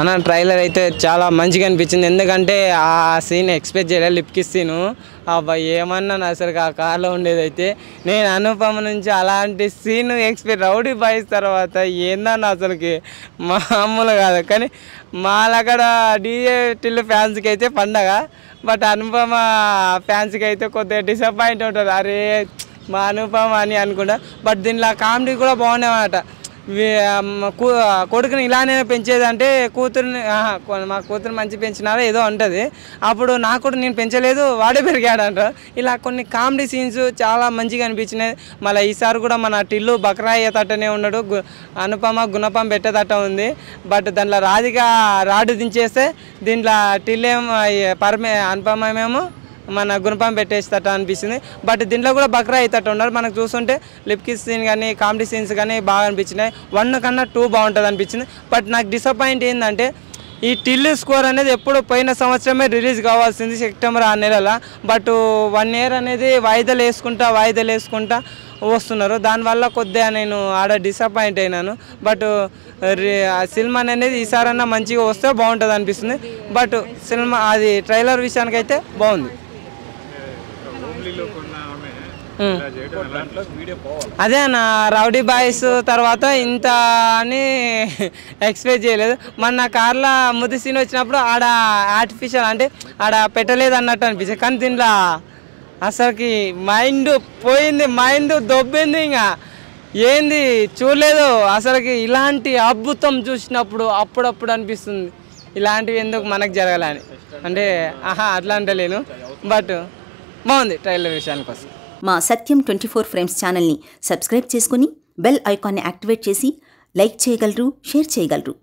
అన్న ట్రైలర్ అయితే చాలా మంచిగా అనిపించింది. ఎందుకంటే ఆ సీన్ ఎక్స్పెక్ట్ చేయలేదు, లిప్ కిస్ సీను. అబ్బాయి ఏమన్నాను అసలు ఆ కార్లో ఉండేదైతే. నేను అనుపమ నుంచి అలాంటి సీన్ ఎక్స్పెక్ట్, రౌడీ బాయ్స్ తర్వాత ఏందన్న అసలుకి మామూలు కాదు. కానీ మాలక్కడ డీజే టిల్లు ఫ్యాన్స్కి అయితే పండగ, బట్ అనుపమ ఫ్యాన్స్కి అయితే కొద్దిగా డిసప్పాయింట్ ఉంటుంది. అరే మా అనుపమ అని అనుకుంటా. బట్ దీనిలో కామెడీ కూడా బాగుండేవన్నమాట. కొడుకుని ఇలానే పెంచేదంటే కూతురుని మా కూతురు మంచి పెంచినారా ఏదో ఉంటుంది. అప్పుడు నాకు కూడా నేను పెంచలేదు, వాడే పెరిగాడంట. ఇలా కొన్ని కామెడీ సీన్స్ చాలా మంచిగా అనిపించినాయి. మళ్ళీ ఈసారి కూడా మన టిల్లు బక్రా అయ్యేటట్టనే ఉన్నాడు, అనుపమ గుణపం పెట్టేటట్ట ఉంది. బట్ దాంట్లో రాధిక రాడు దించేస్తే దీంట్లో టిల్లేమో అనుపమేమో మన గుణపం పెట్టేస్తట అనిపిస్తుంది. బట్ దీంట్లో కూడా బక్రా అవుతట్టు ఉన్నారు. మనకు చూస్తుంటే లిప్ కిస్ సీన్ కానీ కామెడీ సీన్స్ కానీ బాగా అనిపించినాయి. 1 కన్నా 2 బాగుంటుంది అనిపించింది. బట్ నాకు డిసప్పాయింట్ ఏంటంటే ఈ టిల్లు స్కోర్ అనేది ఎప్పుడు పోయిన సంవత్సరమే రిలీజ్ కావాల్సింది, సెప్టెంబర్ 6 నెలల. బట్ 1 ఇయర్ అనేది వాయిదాలు వేసుకుంటా వస్తున్నారు. దానివల్ల కొద్దిగా నేను ఆడ డిసప్పాయింట్ అయినాను. బట్ సినిమా అనేది ఈసారన్నా మంచిగా వస్తే బాగుంటుంది అనిపిస్తుంది. బట్ సినిమా అది ట్రైలర్ విషయానికైతే బాగుంది. అదే అన్న రౌడీ బాయ్స్ తర్వాత ఇంత అని ఎక్స్పెక్ట్ చేయలేదు. మొన్న కార్లో ముద్దు సీన్ వచ్చినప్పుడు ఆడ ఆర్టిఫిషియల్ అంటే ఆడ పెట్టలేదు అన్నట్టు అనిపించింది. కానీ దీంట్లో అసలుకి మైండ్ పోయింది, మైండ్ దొబ్బింది. ఇంకా ఏంది చూడలేదు అసలుకి. ఇలాంటి అద్భుతం చూసినప్పుడు అప్పుడప్పుడు అనిపిస్తుంది ఇలాంటివి ఎందుకు మనకు జరగాలని. అంటే అట్లా అంటలేను, బట్ బాగుంది ట్రైలర్ విషయానికి వస్తుంది. మా సత్యం 24 ఫ్రేమ్స్ ఛానల్ని సబ్స్క్రైబ్ చేసుకుని బెల్ ఐకాన్ని యాక్టివేట్ చేసి లైక్ చేయగలరు, షేర్ చేయగలరు.